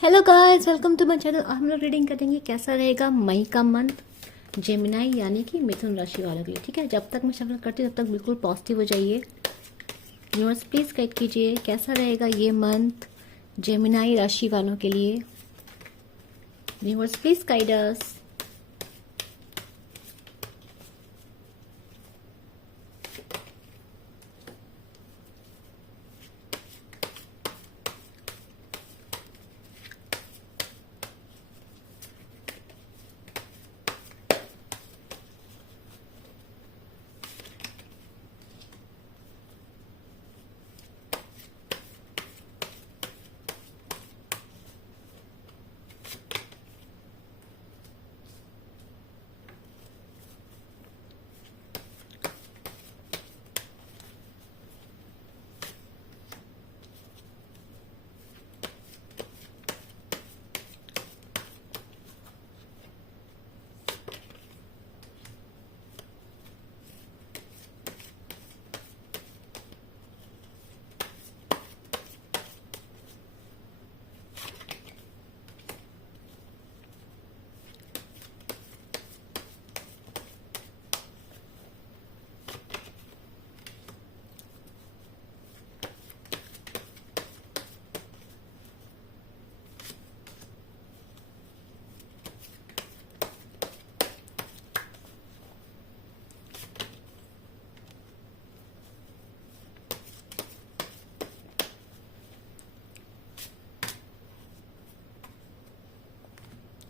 Hello guys, welcome to my channel. हम लोग reading करेंगे कैसा रहेगा मई का मंथ जेमिनाई यानी कि मिथुन राशि वालों के लिए। ठीक है, जब तक मैं शफल करती हूँ तब तक बिल्कुल पॉजिटिव हो जाइए। यूनिवर्स प्लीज गाइड कीजिए कैसा रहेगा ये मंथ जेमिनाई राशि वालों के लिए। Universe please guide us.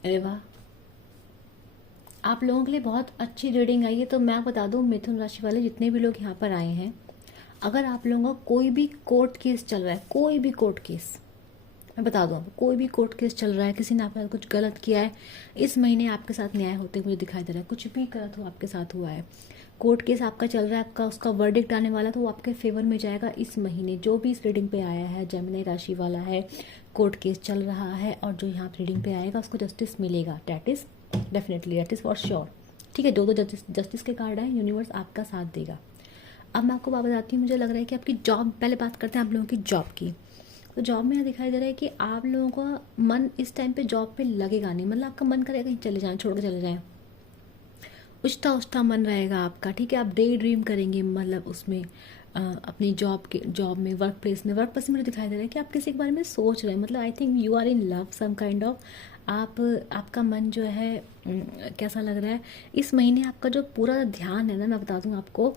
अरे वाह, आप लोगों के लिए बहुत अच्छी रीडिंग आई है। तो मैं बता दूं मिथुन राशि वाले जितने भी लोग यहाँ पर आए हैं, अगर आप लोगों का कोई भी कोर्ट केस चल रहा है, कोई भी कोर्ट केस, मैं बता दूं आपको, कोई भी कोर्ट केस चल रहा है, किसी ने आपके साथ कुछ गलत किया है, इस महीने आपके साथ न्याय होते हुए मुझे दिखाई दे रहा है। कुछ भी गलत हो आपके साथ हुआ है, कोर्ट केस आपका चल रहा है, आपका उसका वर्डिक्ट आने वाला, तो वो आपके फेवर में जाएगा इस महीने। जो भी इस रीडिंग पे आया है, जेमिनी राशि वाला है, कोर्ट केस चल रहा है और जो यहाँ रीडिंग पे आएगा उसको जस्टिस मिलेगा। That is definitely, that is for sure. ठीक है, दो दो जस्टिस के कार्ड आए, यूनिवर्स आपका साथ देगा। अब मैं आपको बात बताती हूँ, मुझे लग रहा है कि आपकी जॉब, पहले बात करते हैं आप लोगों की जॉब की। तो जॉब में यहाँ दिखाई दे रहा है कि आप लोगों का मन इस टाइम पे जॉब पे लगेगा नहीं, मतलब आपका मन करेगा कहीं चले जाएं, छोड़ के चले जाएं, उछता उछता मन रहेगा आपका। ठीक है, आप डे ड्रीम करेंगे, मतलब उसमें अपनी जॉब में, वर्क प्लेस में मुझे दिखाई दे रहा है कि आप किसी के बारे में सोच रहे हैं। मतलब I think you are in love some kind of. आप, आपका मन जो है कैसा लग रहा है इस महीने, आपका जो पूरा ध्यान है ना, मैं बता दूं आपको,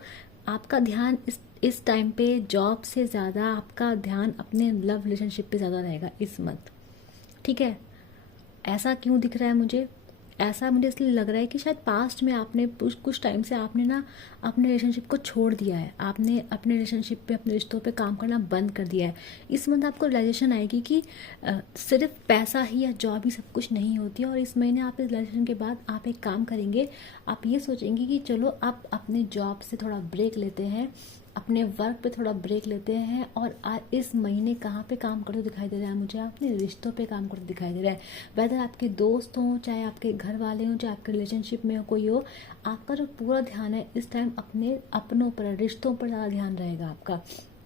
आपका ध्यान इस टाइम पे जॉब से ज़्यादा आपका ध्यान अपने लव रिलेशनशिप पे ज़्यादा रहेगा इस मंथ। ठीक है, ऐसा क्यों दिख रहा है मुझे? ऐसा मुझे इसलिए लग रहा है कि शायद पास्ट में आपने कुछ टाइम से आपने ना अपने रिलेशनशिप को छोड़ दिया है, आपने अपने रिलेशनशिप पे, अपने रिश्तों पे काम करना बंद कर दिया है। इस मंथ आपको रियलाइजेशन आएगी कि सिर्फ पैसा ही या जॉब ही सब कुछ नहीं होती है। और इस महीने आप इस रियलाइजेशन के बाद आप एक काम करेंगे, आप ये सोचेंगे कि चलो आप अपने जॉब से थोड़ा ब्रेक लेते हैं, अपने वर्क पे थोड़ा ब्रेक लेते हैं और इस महीने कहाँ पे काम करते दिखाई दे रहा है मुझे? अपने रिश्तों पे काम करते दिखाई दे रहा है। वेदर आपके दोस्त हों, चाहे आपके घर वाले हों, चाहे आपके रिलेशनशिप में हो कोई हो, आपका जो पूरा ध्यान है इस टाइम अपने अपनों पर, रिश्तों पर ज़्यादा ध्यान रहेगा आपका।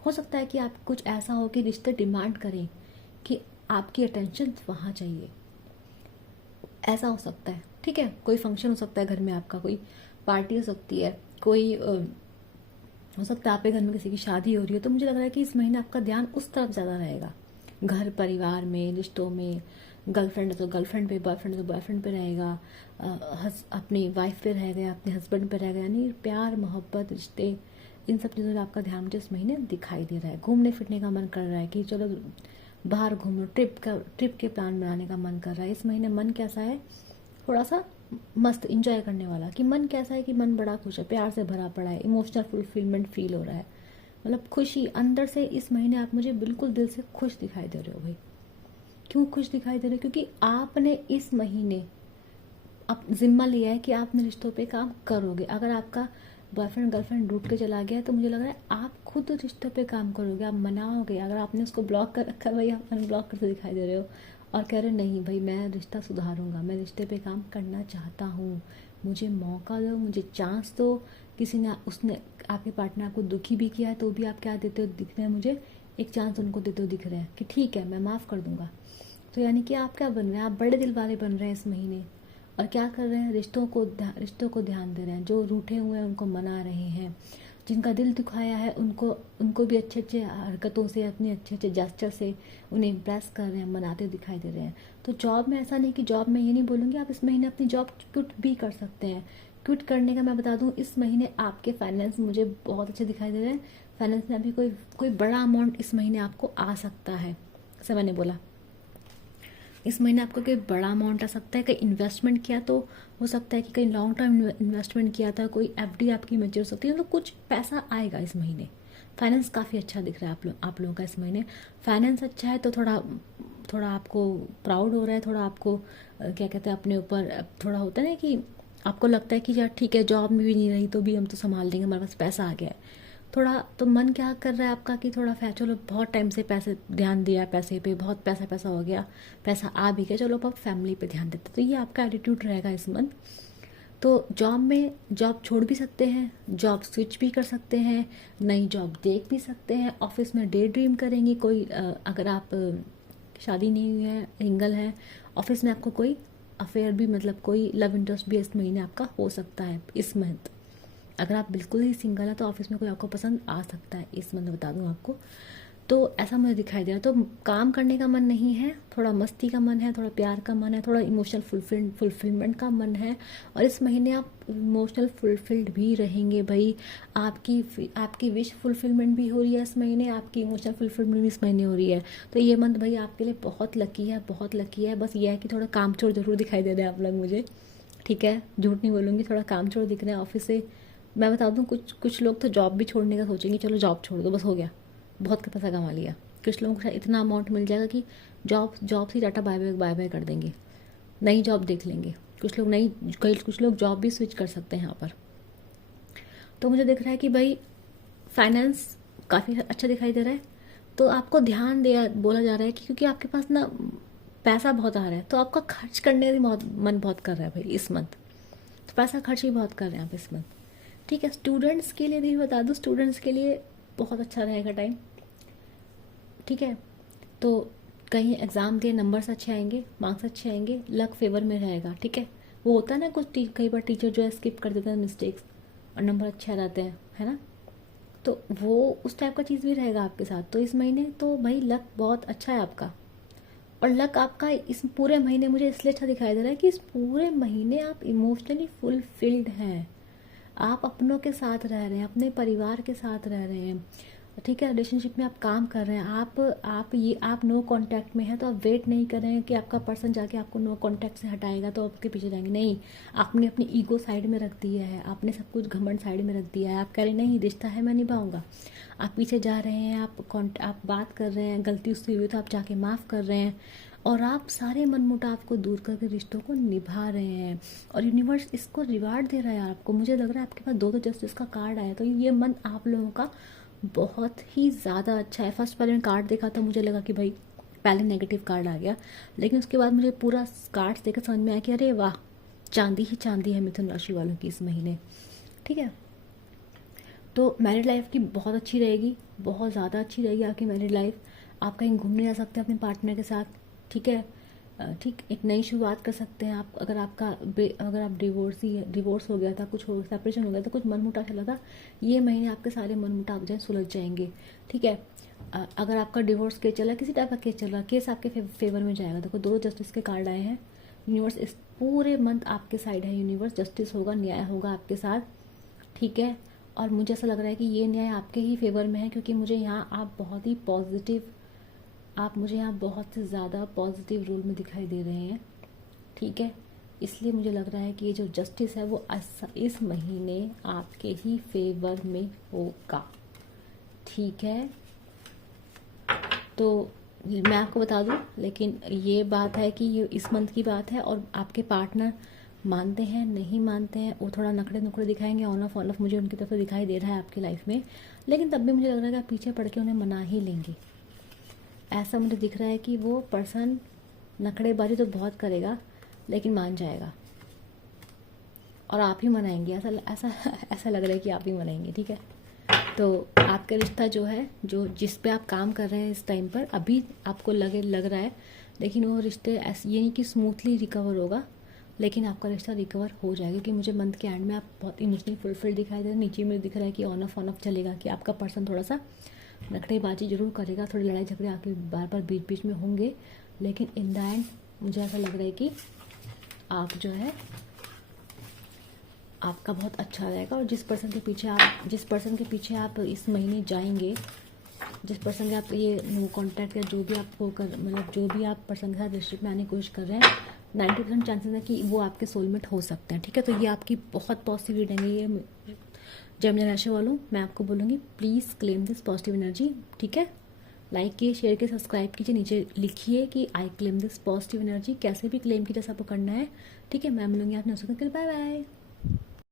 हो सकता है कि आप कुछ ऐसा हो कि रिश्ते डिमांड करें कि आपकी अटेंशन वहाँ चाहिए, ऐसा हो सकता है। ठीक है, कोई फंक्शन हो सकता है घर में आपका, कोई पार्टी हो सकती है, कोई हो सकता है आपके घर में किसी की शादी हो रही हो। तो मुझे लग रहा है कि इस महीने आपका ध्यान उस तरफ ज़्यादा रहेगा, घर परिवार में, रिश्तों में। गर्लफ्रेंड है तो गर्लफ्रेंड पे, बॉयफ्रेंड है तो बॉयफ्रेंड पे रहेगा, अपनी वाइफ पे रहेगा, अपने हस्बैंड पे रहेगा, यानी प्यार मोहब्बत रिश्ते, इन सब चीज़ों में आपका ध्यान मुझे इस महीने दिखाई दे रहा है। घूमने फिरने का मन कर रहा है कि चलो बाहर घूम लो, ट्रिप के प्लान बनाने का मन कर रहा है। इस महीने मन कैसा है, थोड़ा सा मस्त इंजॉय करने वाला। कि मन कैसा है कि मन बड़ा खुश है, प्यार से भरा पड़ा है, इमोशनल फुलफिलमेंट फील हो रहा है, मतलब खुशी अंदर से। इस महीने आप मुझे बिल्कुल दिल से खुश दिखाई दे रहे हो भाई। क्यों खुश दिखाई दे रहे हो? क्योंकि आपने इस महीने अब जिम्मा लिया है कि आप अपने रिश्तों पे काम करोगे। अगर आपका बॉयफ्रेंड गर्लफ्रेंड रूठ के चला गया तो मुझे लग रहा है आप खुद रिश्तों पे काम करोगे, आप मनाओगे। अगर आपने उसको ब्लॉक कर रखा है भाई, आप अनब्लॉक करते दिखाई दे रहे हो और कह रहे हो नहीं भाई मैं रिश्ता सुधारूंगा, मैं रिश्ते पे काम करना चाहता हूँ, मुझे मौका दो, मुझे चांस दो। किसी ने, उसने, आपके पार्टनर आपको दुखी भी किया है तो भी आप क्या देते हो, दिख रहे हैं मुझे, एक चांस उनको देते हो दिख रहे हैं कि ठीक है मैं माफ़ कर दूंगा। तो यानी कि आप क्या बन रहे हैं, आप बड़े दिल वाले बन रहे हैं इस महीने। और क्या कर रहे हैं, रिश्तों को ध्यान दे रहे हैं, जो रूठे हुए हैं उनको मना रहे हैं, जिनका दिल दुखाया है उनको उनको भी अच्छे अच्छे हरकतों से, अपने अच्छे अच्छे जेस्चर से उन्हें इम्प्रेस कर रहे हैं, मनाते दिखाई दे रहे हैं। तो जॉब में ऐसा नहीं कि जॉब में ये नहीं बोलूँगी, आप इस महीने अपनी जॉब क्विट भी कर सकते हैं। क्विट करने का मैं बता दूं, इस महीने आपके फाइनेंस मुझे बहुत अच्छे दिखाई दे रहे हैं। फाइनेंस में अभी कोई कोई बड़ा अमाउंट इस महीने आपको आ सकता है, जैसे मैंने बोला इस महीने आपको कोई बड़ा अमाउंट आ सकता है। कहीं इन्वेस्टमेंट किया तो हो सकता है कि कहीं लॉन्ग टर्म इन्वेस्टमेंट किया था, कोई एफडी आपकी मैच्योर हो सकती है, तो कुछ पैसा आएगा इस महीने। फाइनेंस काफ़ी अच्छा दिख रहा है आप लोगों का इस महीने। फाइनेंस अच्छा है तो थोड़ा थोड़ा आपको प्राउड हो रहा है, थोड़ा आपको क्या कहते हैं, अपने ऊपर थोड़ा होता है ना कि आपको लगता है कि यार ठीक है, जॉब में भी नहीं रही तो भी हम तो संभाल लेंगे, हमारे पास पैसा आ गया है थोड़ा। तो मन क्या कर रहा है आपका कि थोड़ा चलो बहुत टाइम से पैसे ध्यान दिया, पैसे पे बहुत पैसा पैसा हो गया, पैसा आ भी गया, चलो अब आप फैमिली पे ध्यान देते। तो ये आपका एटीट्यूड रहेगा इस मंथ। तो जॉब में जॉब छोड़ भी सकते हैं, जॉब स्विच भी कर सकते हैं, नई जॉब देख भी सकते हैं, ऑफिस में डे ड्रीम करेंगे। कोई अगर आप शादी नहीं हुई है, सिंगल है, ऑफिस में आपको कोई अफेयर भी, मतलब कोई लव इंटरेस्ट भी इस महीने आपका हो सकता है इस मंथ। अगर आप बिल्कुल ही सिंगल है तो ऑफिस में कोई आपको पसंद आ सकता है इस मंथ, बता दूं आपको। तो ऐसा मुझे दिखाई दे रहा है। तो काम करने का मन नहीं है, थोड़ा मस्ती का मन है, थोड़ा प्यार का मन है, थोड़ा इमोशनल फुलफिलमेंट का मन है। और इस महीने आप इमोशनल फुलफिल्ड भी रहेंगे भाई। आपकी विश फुलफिलमेंट भी हो रही है इस महीने, आपकी इमोशनल फुलफिलमेंट भी इस महीने हो रही है। तो ये मंथ भाई आपके लिए बहुत लकी है, बहुत लकी है। बस ये है कि थोड़ा कामचोर जरूर दिखाई दे रहे हैं आप लोग मुझे, ठीक है, झूठ नहीं बोलूँगी, थोड़ा कामचोर दिख रहे हैं ऑफिस से। मैं बता दूं, कुछ कुछ लोग तो जॉब भी छोड़ने का सोचेंगे, चलो जॉब छोड़ दो बस हो गया, बहुत का पैसा कमा लिया। कुछ लोगों को शायद इतना अमाउंट मिल जाएगा कि जॉब जॉब से टाटा बाय बाय बाय कर देंगे, नई जॉब देख लेंगे। कुछ लोग जॉब भी स्विच कर सकते हैं यहाँ पर। तो मुझे दिख रहा है कि भाई फाइनेंस काफ़ी अच्छा दिखाई दे रहा है। तो आपको ध्यान दिया बोला जा रहा है कि क्योंकि आपके पास ना पैसा बहुत आ रहा है, तो आपका खर्च करने का भी मन बहुत कर रहा है भाई इस मंथ। तो पैसा खर्च भी बहुत कर रहे हैं आप इस मंथ, ठीक है। स्टूडेंट्स के लिए भी बता दूं, स्टूडेंट्स के लिए बहुत अच्छा रहेगा टाइम, ठीक है। तो कहीं एग्ज़ाम दिए, नंबर्स अच्छे आएंगे, मार्क्स अच्छे आएंगे, लक फेवर में रहेगा, ठीक है। वो होता है ना कुछ कई बार टीचर जो है स्किप कर देते हैं मिस्टेक्स और नंबर अच्छे आ जाते हैं, है ना। तो वो उस टाइप का चीज़ भी रहेगा आपके साथ। तो इस महीने तो भाई लक बहुत अच्छा है आपका। और लक आपका इस पूरे महीने मुझे इसलिए अच्छा दिखाई दे रहा है कि इस पूरे महीने आप इमोशनली फुलफिल्ड हैं। आप अपनों के साथ रह रहे हैं, अपने परिवार के सात रह रहे हैं, ठीक है। रिलेशनशिप में आप काम कर रहे हैं, आप नो कांटेक्ट में हैं, तो आप वेट नहीं कर रहे हैं कि आपका पर्सन जाके आपको नो कांटेक्ट से हटाएगा तो आपके पीछे जाएंगे, नहीं। आपने अपनी ईगो साइड में रख दिया है, आपने सब कुछ घमंड साइड में रख दिया है। आप कह रहे नहीं, रिश्ता है मैं निभाऊंगा। आप पीछे जा रहे हैं, आप बात कर रहे हैं, गलती उससे हुई तो आप जाके माफ़ कर रहे हैं, और आप सारे मनमुटाव को दूर करके रिश्तों को निभा रहे हैं। और यूनिवर्स इसको रिवार्ड दे रहा है आपको। मुझे लग रहा है आपके पास दो जस्टिस का कार्ड आया, तो ये मन आप लोगों का बहुत ही ज़्यादा अच्छा है। फर्स्ट पहले कार्ड देखा तो मुझे लगा कि भाई पहले नेगेटिव कार्ड आ गया, लेकिन उसके बाद मुझे पूरा कार्ड देखकर समझ में आया कि अरे वाह, चांदी ही चांदी है मिथुन राशि वालों की इस महीने, ठीक है। तो मैरिड लाइफ की बहुत अच्छी रहेगी, बहुत ज़्यादा अच्छी रहेगी आपकी मैरिड लाइफ। आप कहीं घूमने जा सकते हैं अपने पार्टनर के साथ, ठीक है। ठीक, एक नई शुरुआत कर सकते हैं आप। अगर आप डिवोर्स हो गया था, कुछ हो सेपरेशन हो गया था, कुछ मनमुटाव चला था, ये महीने आपके सारे मनमुटाव जो है सुलझ जाएंगे, ठीक है। अगर आपका डिवोर्स केस चला, किसी टाइप का केस चल रहा, केस आपके फेवर में जाएगा। देखो दो जस्टिस के कार्ड आए हैं। यूनिवर्स इस पूरे मंथ आपके साइड है, यूनिवर्स जस्टिस होगा, न्याय होगा आपके साथ, ठीक है। और मुझे ऐसा लग रहा है कि ये न्याय आपके ही फेवर में है, क्योंकि मुझे यहाँ आप बहुत ही पॉजिटिव, आप मुझे यहाँ बहुत ही ज़्यादा पॉजिटिव रोल में दिखाई दे रहे हैं, ठीक है। इसलिए मुझे लग रहा है कि ये जो जस्टिस है वो इस महीने आपके ही फेवर में होगा, ठीक है। तो मैं आपको बता दूं, लेकिन ये बात है कि ये इस मंथ की बात है, और आपके पार्टनर मानते हैं नहीं मानते हैं, वो थोड़ा नखड़े नुखड़े दिखाएंगे, ऑन ऑफ मुझे उनकी तरफ से दिखाई दे रहा है आपकी लाइफ में। लेकिन तब भी मुझे लग रहा है कि आप पीछे पड़ के उन्हें मना ही लेंगे। ऐसा मुझे दिख रहा है कि वो पर्सन नखड़ेबाजी तो बहुत करेगा लेकिन मान जाएगा, और आप ही मनाएंगे। ऐसा ऐसा ऐसा लग रहा है कि आप ही मनाएंगे, ठीक है। तो आपका रिश्ता जो है, जो जिस पे आप काम कर रहे हैं इस टाइम पर, अभी आपको लग रहा है लेकिन वो रिश्ते ऐसे, ये नहीं कि स्मूथली रिकवर होगा, लेकिन आपका रिश्ता रिकवर हो जाएगा। कि मुझे मंथ के एंड में आप बहुत इमोशनली फुलफिल दिखाई दे रहे हैं। नीचे में दिख रहा है कि ऑन ऑफ चलेगा, कि आपका पर्सन थोड़ा सा नखरेबाजी जरूर करेगा, थोड़ी लड़ाई झगड़े आपके बार बार बीच बीच में होंगे, लेकिन इन द एंड मुझे ऐसा लग रहा है कि आप जो है आपका बहुत अच्छा रहेगा। और जिस पर्सन के पीछे आप इस महीने जाएंगे, जिस पर्सन के आप ये कॉन्टैक्ट या जो भी आपको कर, मतलब जो भी आप पर्सन के साथ रिलेशनशिप में आने की कोशिश कर रहे हैं, 90% चांसेस है कि वो आपके सोलमेट हो सकते हैं। ठीक है, तो ये आपकी बहुत पॉजिटिव रीडिंग है ये जेमिनी राशि वालों। मैं आपको बोलूँगी please claim this positive energy. ठीक है, लाइक कीजिए, शेयर कीजिए, सब्सक्राइब कीजिए, नीचे लिखिए कि I claim this positive energy. कैसे भी क्लेम कीजिए, आपको करना है। ठीक है, मैं मिलूंगी आप नेक्स्ट। Bye bye.